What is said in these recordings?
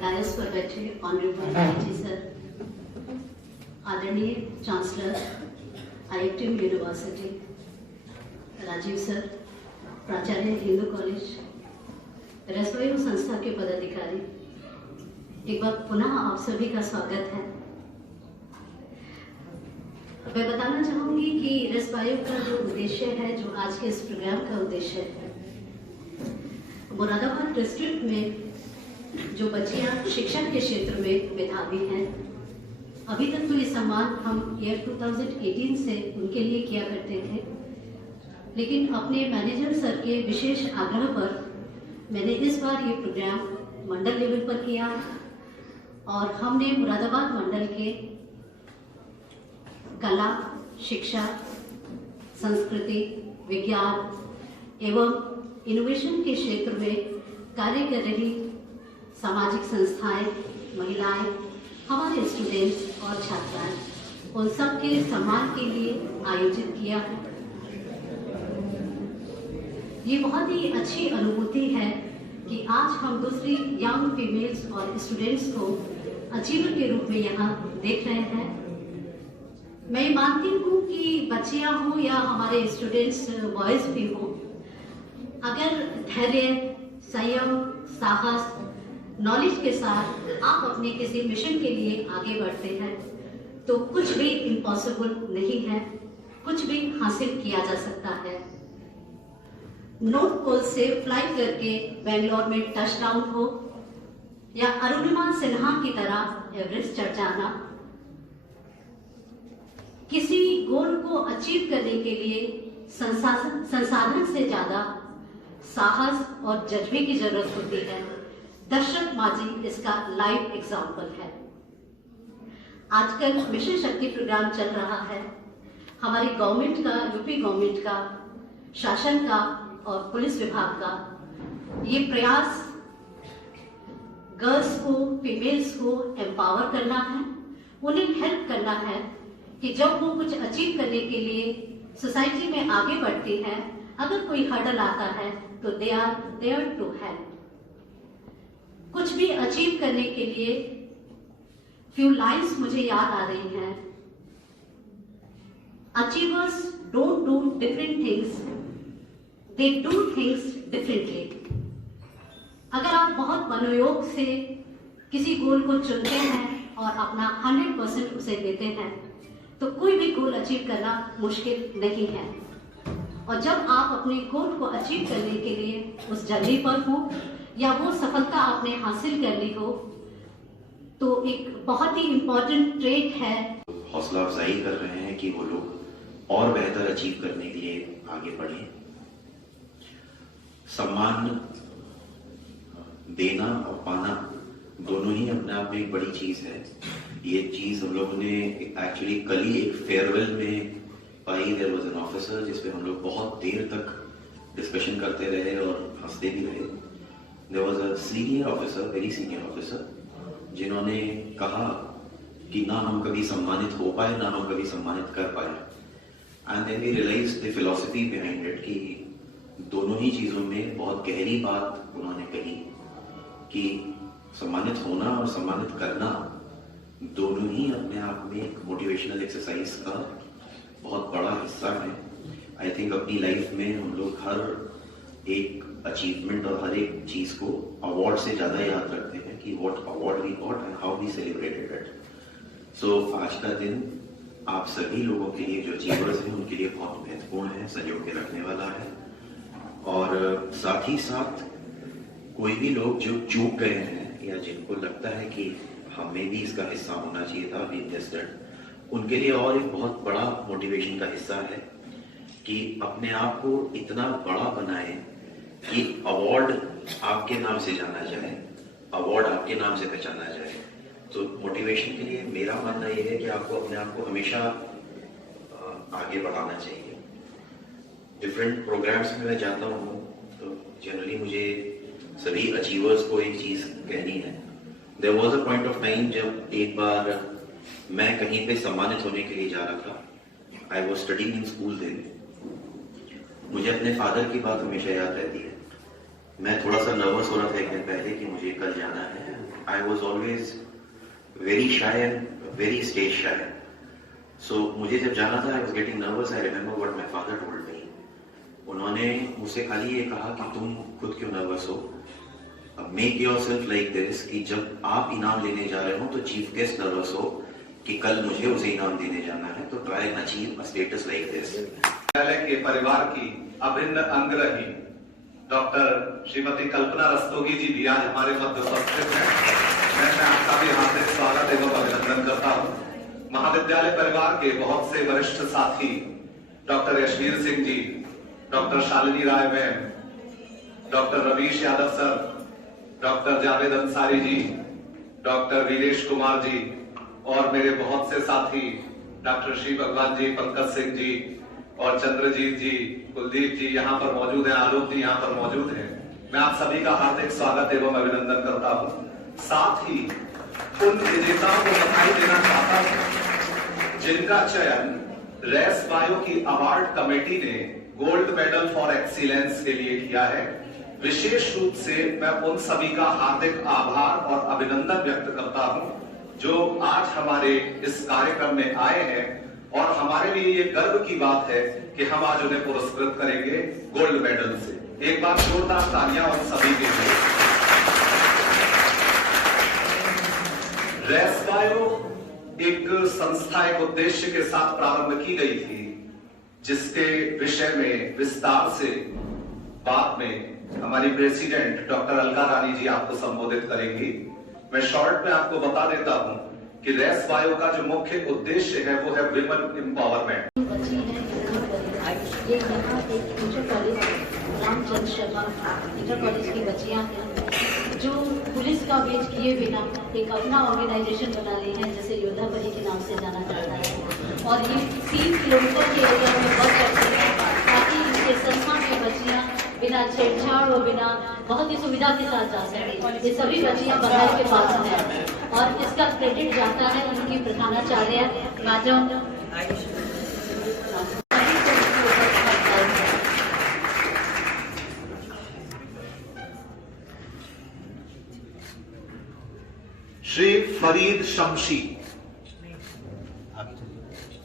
DISE पर बैठे honourable IG sir, आदरणीय chancellor IITM university Rajiv sir, प्राचार्य हिंदू कॉलेज, रसोई संस्था के पदाधिकारी, एक बार पुनः आप सभी का स्वागत है। मैं बताना चाहूंगी कि रसवायु का जो उद्देश्य है, जो आज के इस प्रोग्राम का उद्देश्य है, मुरादाबाद डिस्ट्रिक्ट में जो बच्चियां शिक्षा के क्षेत्र में मेधावी हैं, अभी तक तो ये सम्मान हम ईयर 2018 से उनके लिए किया करते थे, लेकिन अपने मैनेजर सर के विशेष आग्रह पर मैंने इस बार ये प्रोग्राम मंडल लेवल पर किया और हमने मुरादाबाद मंडल के कला, शिक्षा, संस्कृति, विज्ञान एवं इनोवेशन के क्षेत्र में कार्य कर रही सामाजिक संस्थाएं, महिलाएं, हमारे स्टूडेंट्स और छात्राएं, उन सब के सम्मान के लिए आयोजित किया है। ये बहुत ही अच्छी अनुभूति है कि आज हम दूसरी यंग फीमेल्स और स्टूडेंट्स को अचीवर के रूप में यहाँ देख रहे हैं। मैं मानती हूँ कि बच्चियाँ हो या हमारे स्टूडेंट्स बॉयज भी हो, अगर धैर्य, संयम, साहस, नॉलेज के साथ आप अपने किसी मिशन के लिए आगे बढ़ते हैं तो कुछ भी इम्पॉसिबल नहीं है, कुछ भी हासिल किया जा सकता है। नॉर्थ पोल से फ्लाई करके बेंगलोर में टच डाउन हो या अरुणिमा सिन्हा की तरह एवरेस्ट चढ़ जाना, किसी गोल को अचीव करने के लिए संसाधन से ज्यादा साहस और जज्बे की जरूरत होती है। दशरथ माझी इसका लाइव एग्जाम्पल है। आजकल मिशन शक्ति प्रोग्राम चल रहा है। हमारी गवर्नमेंट का, यूपी गवर्नमेंट का, शासन का और पुलिस विभाग का ये प्रयास गर्ल्स को, फीमेल्स को एम्पावर करना है, उन्हें हेल्प करना है कि जब वो कुछ अचीव करने के लिए सोसाइटी में आगे बढ़ती हैं, अगर कोई हर्डल आता है तो they are there to help. कुछ भी अचीव करने के लिए फ्यू लाइन्स मुझे याद आ रही हैं। Achievers don't do different things, they do things differently. अगर आप बहुत मनोयोग से किसी गोल को चुनते हैं और अपना 100% उसे देते हैं तो कोई भी गोल अचीव करना मुश्किल नहीं है। और जब आप अपने गोल को अचीव करने के लिए उस जर्नी पर हो या वो सफलता आपने हासिल कर ली हो, तो एक बहुत ही इम्पोर्टेंट ट्रेट है। हौसला अफजाई कर रहे हैं कि वो लोग और बेहतर अचीव करने के लिए आगे बढ़े। सम्मान देना और पाना दोनों ही अपने आप में एक बड़ी चीज है। ये चीज हम लोगों ने एक्चुअली कल ही एक फेयरवेल में पाई। देयर वाज एन ऑफिसर जिसपे हम लोग बहुत देर तक डिस्कशन करते रहे और हंसते भी रहे। There was a senior officer, very senior officer, जिन्होंने कहा कि ना हम कभी सम्मानित हो पाए, ना हम कभी सम्मानित कर पाए। And then we realised the philosophy behind it कि दोनों ही चीजों में बहुत गहरी बात उन्होंने कही कि सम्मानित होना और सम्मानित करना दोनों ही अपने आप में एक मोटिवेशनल एक्सरसाइज का बहुत बड़ा हिस्सा है। आई थिंक अपनी लाइफ में हम लोग हर एक अचीवमेंट और हर एक चीज को अवार्ड से ज्यादा याद रखते हैं कि what award we got and how we celebrated it. So आज का दिन आप सभी लोगों के लिए, जो अचीवर्स हैं, उनके लिए बहुत महत्वपूर्ण है, संजो के रखने वाला है। और साथ ही साथ कोई भी लोग जो चूक गए हैं या जिनको लगता है कि हमें भी इसका हिस्सा होना चाहिए था, वी मिस्ड इट, उनके लिए और एक बहुत बड़ा मोटिवेशन का हिस्सा है कि अपने आप को इतना बड़ा बनाए कि अवार्ड आपके नाम से जाना जाए, अवार्ड आपके नाम से पहचाना जाए। तो मोटिवेशन के लिए मेरा मानना यह है कि आपको अपने आप को हमेशा आगे बढ़ाना चाहिए। डिफरेंट प्रोग्राम्स में मैं जाता हूँ तो जनरली मुझे सभी अचीवर्स को एक चीज कहनी है। There was a point of time जब एक बार मैं कहीं पे सम्मानित होने के लिए जा रहा था। I was studying in school then. मुझे अपने फादर की बात हमेशा याद रहती है। मैं थोड़ा सा नर्वस हो रहा था एक दिन पहले कि मुझे कल जाना है. I was always very shy and very stage shy. So मुझे जब जाना था, I was getting nervous. I remember what my father told me. उन्होंने मुझसे खाली ये कहा कि तुम खुद क्यों नर्वस हो, मेक योरसेल्फ लाइक दिस, कि जब आप इनाम लेने जा रहे हो तो चीफ गेस्ट नर्वस हो कि कल मुझे उसे इनाम देने जाना है, तो try and achieve a status like this. विद्यालय के परिवार की अभिन्न अंग रही डॉक्टर श्रीमती कल्पना रस्तोगी जी भी आज हमारे मध्य उपस्थित हैं. मैं आपका भी हार्दिक स्वागत एवं अभिनंदन करता हूं. महाविद्यालय परिवार के बहुत से वरिष्ठ साथी doctor Yashveer Singh ji, doctor Shalini Rai ma'am, doctor Ravish Yadav sir, doctor Javed Ansari ji, doctor Viresh Kumar ji और मेरे बहुत से साथी डॉक्टर श्री भगवान जी, पंकज सिंह जी और चंद्रजीत जी, कुलदीप जी यहाँ पर मौजूद हैं, आलोक जी यहाँ पर मौजूद हैं. मैं आप सभी का हार्दिक स्वागत एवं अभिनंदन करता हूँ. साथ ही उन विजेताओं को बधाई देना चाहता हूँ जिनका चयन रेस बायो की अवार्ड कमेटी ने गोल्ड मेडल फॉर एक्सीलेंस के लिए किया है. विशेष रूप से मैं उन सभी का हार्दिक आभार और अभिनंदन व्यक्त करता हूं जो आज हमारे इस कार्यक्रम में आए हैं, और हमारे लिए ये गर्व की बात है कि हम आज उन्हें पुरस्कृत करेंगे गोल्ड मेडल से. एक बार जोरदार तालियां उन सभी के लिए. रेस बायो एक संस्था, एक उद्देश्य के साथ प्रारंभ की गई थी, जिसके विषय में विस्तार से बाद में हमारी प्रेसिडेंट डॉक्टर अलका रानी जी आपको संबोधित करेंगी. मैं शॉर्ट में आपको बता देता हूं कि रेस बायो का जो मुख्य उद्देश्य है वो है विमेन एम्पावरमेंट. ये यहाँ एक inter college Ramchandra Sharma inter college की बच्चियाँ हैं जो पुलिस का वेज किए बिना एक अपना ऑर्गेनाइजेशन बना ली है, जैसे योद्धा बली के नाम से जाना जाता है, और ये 3 किलोमीटर के एरिया में बस करती है ताकि इसके संस्था में बच्चियाँ बिना छेड़छाड़ और बिना बहुत ही सुविधा के साथ जा सके. ये सभी बच्चियाँ बधाई के पास हैं और इसका क्रेडिट जाता है उनकी प्रधानाचार्य मैडम श्री फरीद शमशी.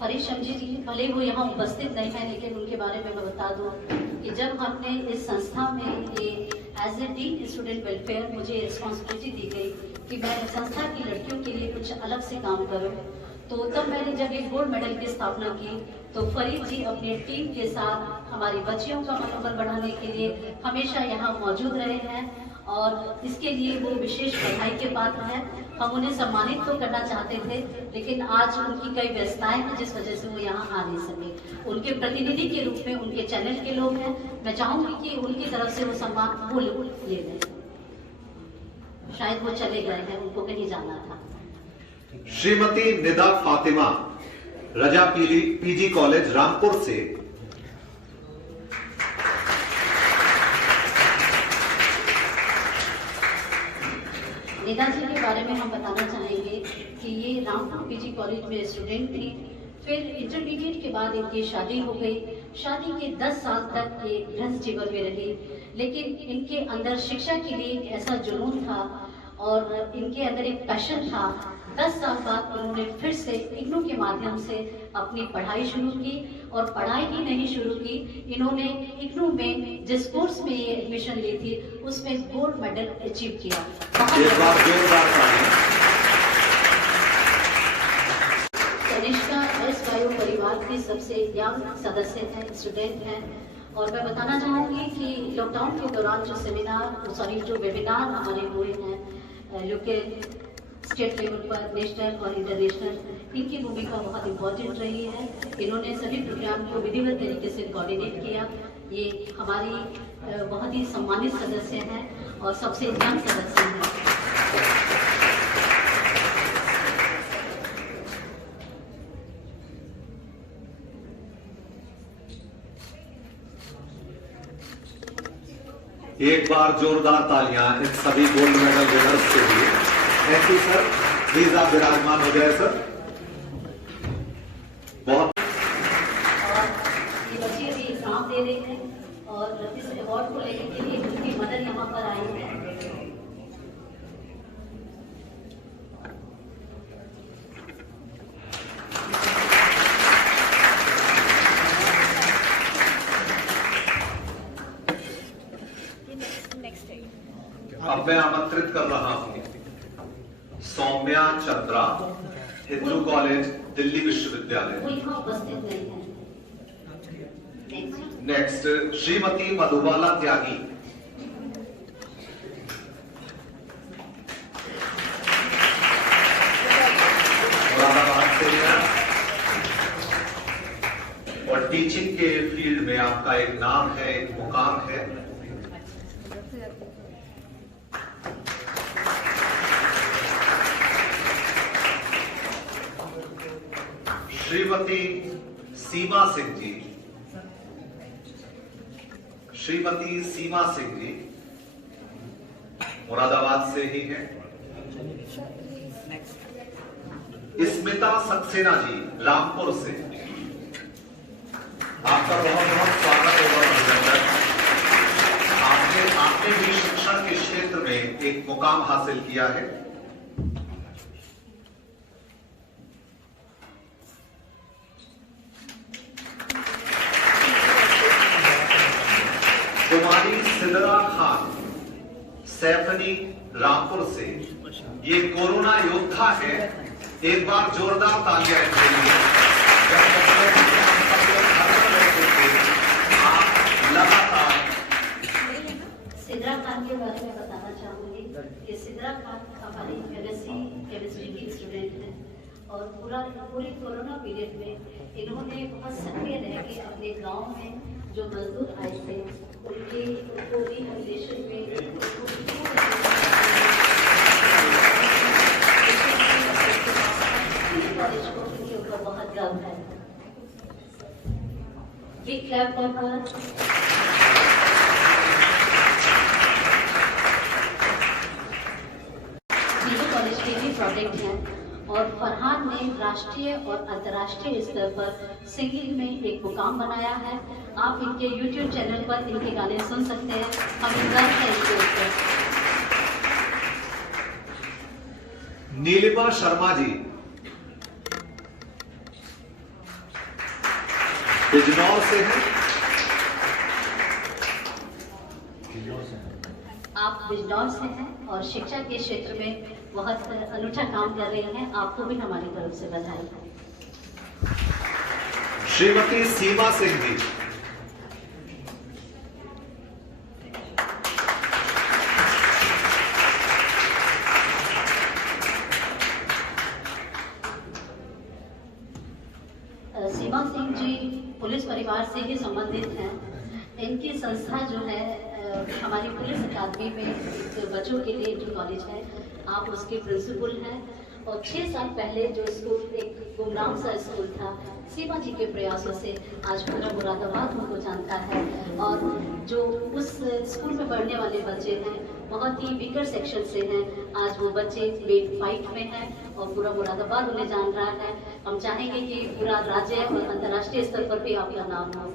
फरीद शमशी जी भले वो यहाँ उपस्थित नहीं है, लेकिन उनके बारे में मैं बता दूं कि जब हमने इस संस्था में ये as a dean student welfare मुझे रिस्पॉन्सिबिलिटी दी गई कि मैं संस्था की लड़कियों के लिए कुछ अलग से काम करूं, तो तब मैंने जब एक गोल्ड मेडल की स्थापना की तो फरीद जी अपने टीम के साथ हमारी बच्चियों का मनोबल बढ़ाने के लिए हमेशा यहाँ मौजूद रहे हैं, और इसके लिए वो विशेष बधाई के पात्र हैं. हम उन्हें सम्मानित तो करना चाहते थे, लेकिन आज उनकी कई व्यस्तताएं हैं जिस वजह से वो यहाँ आ नहीं सके. उनके प्रतिनिधि के रूप में उनके चैनल के लोग हैं. मैं चाहूंगी कि उनकी तरफ से वो सम्मान वो लोग ले लें. शायद वो चले गए हैं, उनको कहीं जाना था. श्रीमती निदा फातिमा, रजा पीजी कॉलेज रामपुर से. निदा जी के बारे में हम बताना चाहेंगे कि ये रामपुर पीजी कॉलेज में स्टूडेंट थी. फिर इंटरमीडिएट के बाद इनकी शादी हो गई. शादी के 10 साल तक ये गृहस्थ जीवन में रही, लेकिन इनके अंदर शिक्षा के लिए एक ऐसा जुनून था और इनके अंदर एक पैशन था. 10 साल बाद उन्होंने फिर से इग्नू के माध्यम से अपनी पढ़ाई शुरू की, और पढ़ाई ही नहीं शुरू की, इन्होंने इग्नू में जिस कोर्स में ये एडमिशन ली थी उसमें गोल्ड मेडल अचीव किया. तनिष्का एस बायो परिवार की सबसे यंग सदस्य हैं, स्टूडेंट हैं, और मैं बताना चाहूँगी कि लॉकडाउन के दौरान जो वेबिनार हमारे हुए हैं लोकल स्टेट लेवल पर, नेशनल और इंटरनेशनल, इनकी भूमिका बहुत इम्पोर्टेंट रही है. इन्होंने सभी प्रोग्राम को विधिवत तरीके से कोऑर्डिनेट किया. ये हमारी बहुत ही सम्मानित सदस्य हैं और सबसे यंग सदस्य हैं. एक बार जोरदार तालियां इन सभी गोल्ड मेडल विनर्स के लिए. Thank you sir. प्लीज आप विराजमान हो जाए सर. बहुत ये बच्चे भी एग्जाम दे रहे हैं और इस अवार्ड को लेने के लिए उनकी मदद यहाँ पर आए हैं। अब मैं आमंत्रित कर रहा हूं सौम्या चंद्रा, हिंदू कॉलेज, दिल्ली विश्वविद्यालय। वो यहाँ उपस्थित नहीं है। नेक्स्ट श्रीमती मधुबाला त्यागी। मुरादाबाद से हैं और टीचिंग के फील्ड में आपका एक नाम है, एक मुकाम है। श्रीमती सीमा सिंह जी, श्रीमती सीमा सिंह जी मुरादाबाद से ही हैं। स्मिता सक्सेना जी रामपुर से, आपका बहुत बहुत स्वागत और अभिनंदन। आपने भी शिक्षण के क्षेत्र में एक मुकाम हासिल किया है। कुमारी सिदरा खान सैफनी रामपुर से, ये कोरोना योद्धा है। एक बार जोरदार तालियां इनके लिए। आप लगातार सिदरा खान के बारे में बताना चाहूंगी कि सिदरा खान हमारी केमिस्ट्री की स्टूडेंट है और पूरी कोरोना पीरियड में इन्होंने बहुत सक्रिय रह के अपने गांव में जो मजदूर आए थे उनके रिलेशन में कॉलेज को उनके ऊपर बहुत गर्व है। बिग क्लैप फॉर कॉलेज के भी प्रोजेक्ट हैं और फरहान ने राष्ट्रीय और अंतर्राष्ट्रीय स्तर पर सिंगिंग में एक मुकाम बनाया है। आप इनके YouTube चैनल पर इनके गाने सुन सकते हैं। हमें गर्व है इनके ऊपर। नीलिमा शर्मा जी बिजनौर से हैं। आप बिजनौर से हैं और शिक्षा के क्षेत्र में बहुत अनूठा काम कर रही हैं। आपको भी हमारी तरफ से बधाई। श्रीमती सीमा सिंह जी सीमा सिंह जी पुलिस परिवार से ही संबंधित हैं। इनकी संस्था जो है हमारी पुलिस अकादमी में एक बच्चों के लिए जो कॉलेज है, आप उसके प्रिंसिपल हैं और 6 साल पहले जो स्कूल एक गुमनाम सा स्कूल था, सीमा जी के प्रयासों से आज पूरा मुरादाबाद उनको जानता है और जो उस स्कूल में पढ़ने वाले बच्चे हैं बहुत ही वीकर सेक्शन से हैं, आज वो बच्चे वेट फाइट में हैं और पूरा मुरादाबाद उन्हें जान रहा है। हम चाहेंगे कि पूरा राज्य और अंतर्राष्ट्रीय स्तर पर भी आपका नाम हो।